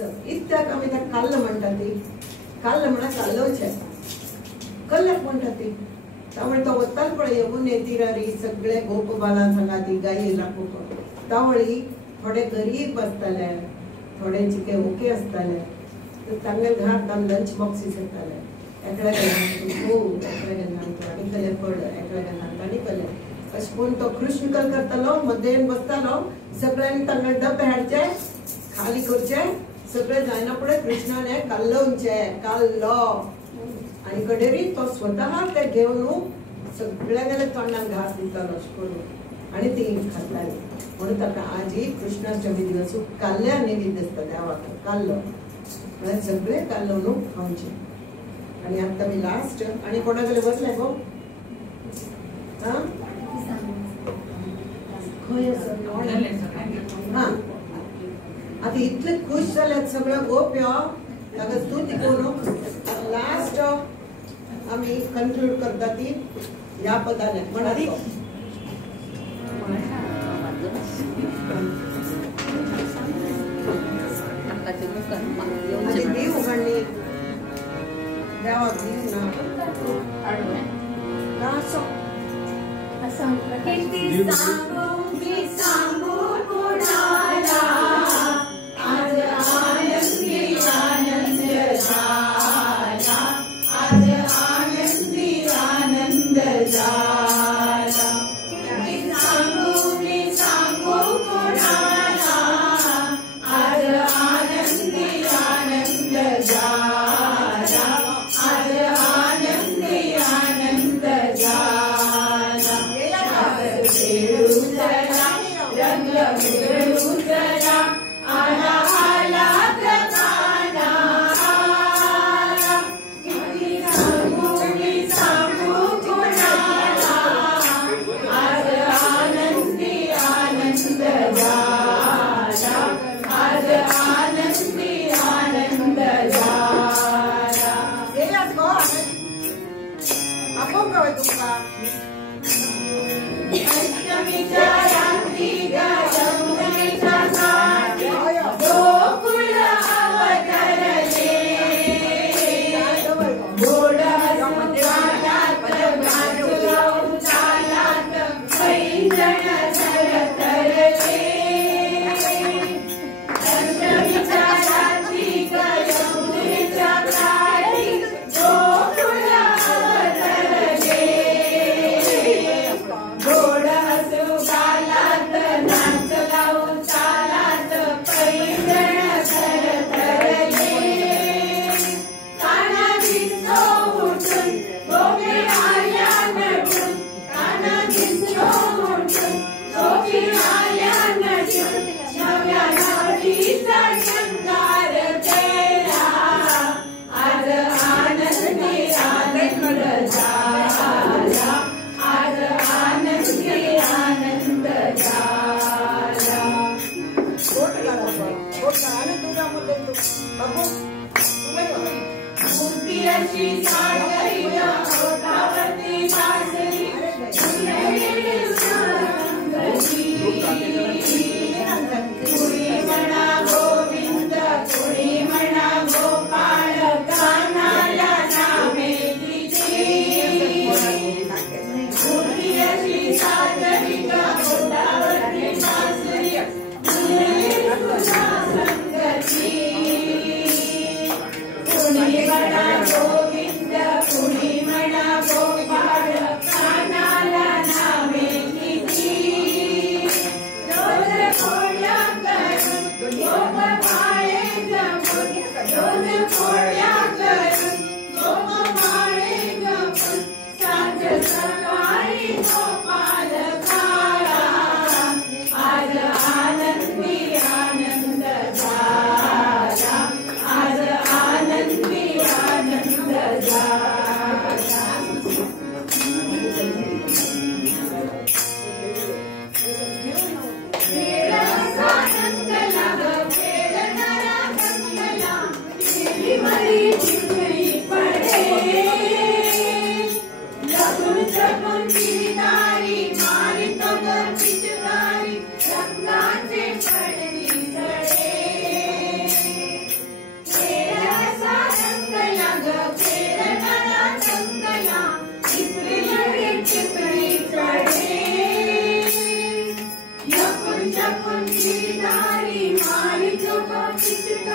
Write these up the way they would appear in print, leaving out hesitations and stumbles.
इत्या कमी त्या काल्ल म्हणतात ती काल्ल म्हणा काल्लवचे कल्लक म्हणतात ती त्यामुळे तो वत्ताल पळय येऊन येतिरारी सगळे गोपबालां सांगा ती गाई लागूक त्यावेळी थोडे गरीब असताले थोडे चिके ओके असताले तर तांगे घरात लंच बॉक्सीस येताले एकड्या घरात खूप एकड्या घरात आनी कले पड एकड्या घरात आनी कले अशें करून तो कृष्ण कल करतालो मध्येन बसतालो सगळ्यांनी तांगे डबे हाडचे खाली करचे सगळे जायना पुढे कृष्णाने काल्लोंचे काल्लो आणि कडेरी तो स्वतः ते घेऊन सगळ्यांना तोंडान घास दितालो अशें करून आणि ती खाताली म्हणून ताका आजी कृष्णाष्टमी दिवस काल्ल्या निमित्त आसता देवाक काल्लो म्हळ्यार सगळे काल्लो न्हू खावचे आणि आता मी लास्ट आणि कोणाकडे बसले गो हा हा आता इतले खुश जाल्यात सगळ्यो गोप्यो ताका स्तुती करून लास्ट आम्ही कन्क्लूड करता ती ह्या पदाने म्हणाली देव म्हणणे देवाक दिवना किती सांगू मी सांगू कोणाला आज आनंदी आनंद झाला आज आनंदी आनंद झाला किती सांगू मी सांगू कोणाला आज आनंदी आनंद झाला आज आनंदी आनंद झाला रंग मिळू जरा आला आला प्रधाना किती सांगू मी सांगू कोणाला आज आनंदी आनंद झाला आज आनंदी आनंद झाला आपण काय तुमका अष्टमीच्या रात्री गौरीच्या काठी गोकुळ अवतरले गोड हसुकात गाजलो चालात पैंजण झरतरले अष्टमीच्या रात्री गौरीच्या काठी गोकुळ अवतरले गोड हसुकात नाच गाऊ चालात पैंजण झरतरले काना दिसतो उठून गोपी आल्या नटून काना दिसतो उठून गोपी आल्या नटून नव्या नवरीचा शृंगार केला आज आनंदी आनंद झाला आज आनंदी आनंद झाला मूर्ती अशी साडीच्या ओठावरती बासरी कुणी म्हणा गोविंद कुणी म्हणा गोपाळ कानाला नामे तिची मूर्ती अशी साडीच्या ओठावरती बासरी संगती कुणी म्हणा गोविंद कुणी म्हणा गोपाळ कानाला नामे तिची रोज पोळ्या करून गोपमाळे जपून रोज पोळ्या करून गोपमाळे जपून सांज सकाळी गोपाल काळा आज आनंदी आनंद झाला आज आनंदी आनंद झाला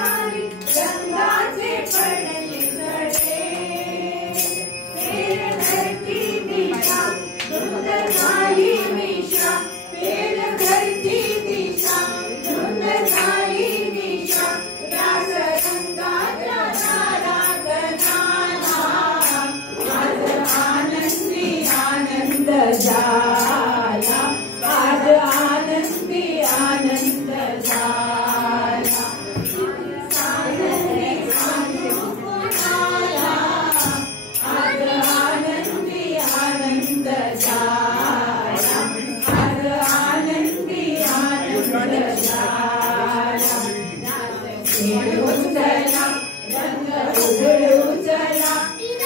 वारी रंगाचे पडले सडे फेर धरती दिशा धुंद झाली मिशा फेर धरती दिशा धुंद झाली मिशा रास रंगाचा तारा गणाला आज आनंदी आनंद झाला आज आनंदी आनंद झाला साजरे सांगू कोणाला आज आनंदी आनंद झाला आज आनंदी आनंद झाला खेळून चला रंग उधळून चला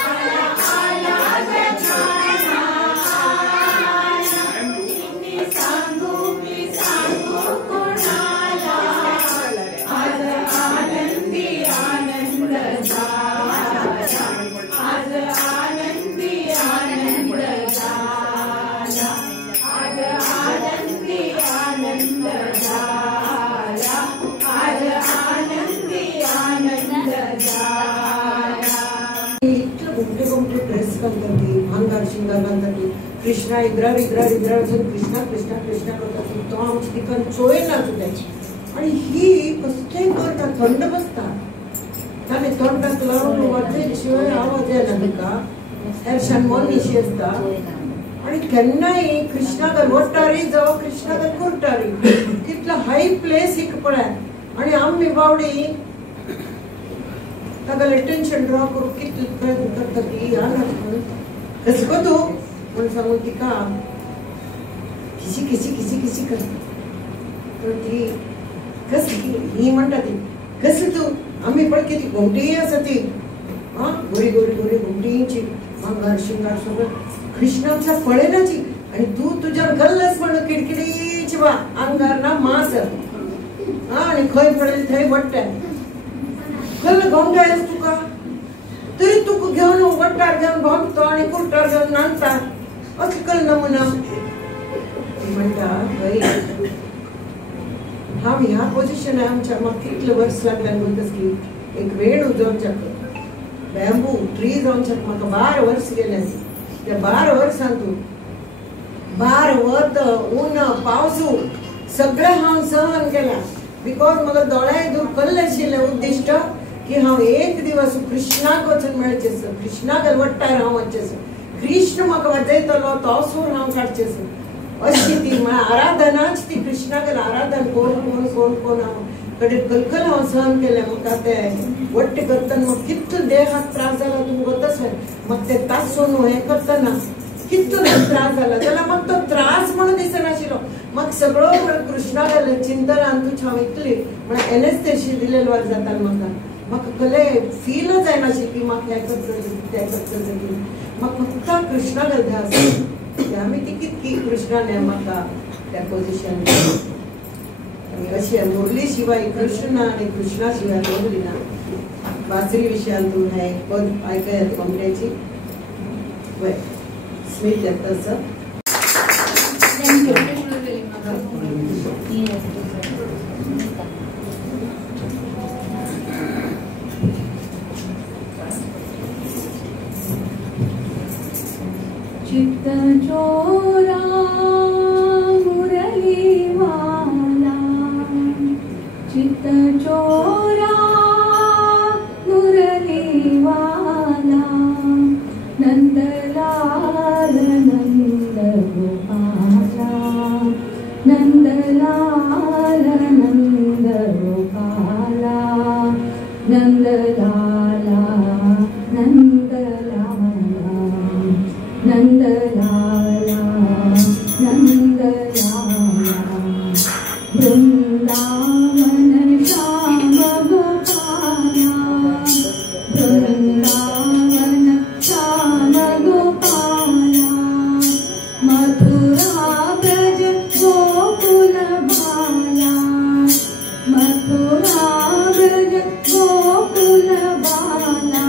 आला आला जगाला मी सांगू कोणाला आज आनंदी आनंद झाला आज आनंदी आनंद झाला आज आनंदी आनंद झाला आज आनंदी आनंद झाला इतलं गुमटे गुमटे ड्रेस घालतात भांगार शिंगार घालतात कृष्णा इद्रार इद्रार इद्रार अजून कृष्णा कृष्णा कृष्णा करतात तो आमची तिकन चोय ना तुझ्याची आणि ही कसले करता थंड बसतात त्याने तोंडात लावून वाजल्याशिवाय आवाज येणार नाही का हर्षान मोनीशी असता आणि केन्नाय कृष्णागर वट्टारी जावं कृष्णागर कुर्टारी तितलं हाय प्लेस एक पळय आणि आम्ही बावडी तागले टेन्शन ड्रॉ करू कितले प्रयत्न करता ती कसं तू म्हणून सांगून तिका किशी किशी किशी किशी करता तर ती कस ही म्हणटा ती कस तू आम्ही पण किती घुमटी आसा ती हा गोरी गोरी गोरी घुमटीची भांगार शिंगार सगळं कृष्णाच्या पळेनाची आणि तू तुझ्या गल्लस म्हणून किडकिडीची बा अंगार ना मास हा आणि खंय पडेल थंय वट्टाय गल्ल गोंगायस तुका तरी तू घेऊन वट्टार घेऊन भांगतो आणि कुर्टार घेऊन नांदता असं कल नमुना म्हणता भाई हा ह्या पोझिशन आहे आमच्या मग कितलं वर्ष लागल्यान म्हणतस की एक वेळ जावच्याक बॅम्बू ट्री जावच्याक म्हाका 12 वर्ष गेले त्या 12 वर्सांत 12 वर्स ऊन पावसू सगळं हांव सहन केला बिकॉज म्हाका दोळ्याय दूर कल्ल आशिल्लें उद्दिष्ट की हांव एक दिवस कृष्णाक वचून मेळचें कृष्णाक वट्टार हांव वचचें कृष्ण म्हाका वाजयतलो तो सूर हांव काडचें अशी ती आराधनाच ती कृष्णाक आराधन कोण कोण कोण कोण हांव कडेन कलकल हांव सहन केलें म्हाका ते वट्ट करतना म्हाका कितलो देहाक त्रास जाला तुमकां वतस म्हाका ते तासून हें करतना कितलो त्रास जाला जाल्यार म्हाका तो त्रास म्हणून दिसनाशिल्लो म्हाका सगळो कृष्णा चिंतनान तुझ्या हांव इतली म्हळ्यार एनेस्थेशी दिलेलो जातालो म्हाका कले फीलच जायनाशिल्ली की म्हाका हें करतलें तें करतलें म्हाका फक्त कृष्णा ध्यास आमी ती कितकी कृष्णाने म्हाका त्या पोझिशन अशी मुरली शिवाय कृष्ण आणि कृष्णा शिवाय मुरली ना बासरी विशयान तू हे पद ऐकूयात कोंबड्याची वय स्मित येत तसं चित्त चोरा मुरली वाला चित्त चोरा मुरली वाला नंदलाल नंद गोपाला नंदलाल नंद गोपाला नंदलाला नंदलाला नंदलाला नंदलाला वृंदावन श्याम गोपाला वृंदावन श्याम गोपाला मथुरा ब्रज गोकुल बाला मथुरा ब्रज गोकुल बाला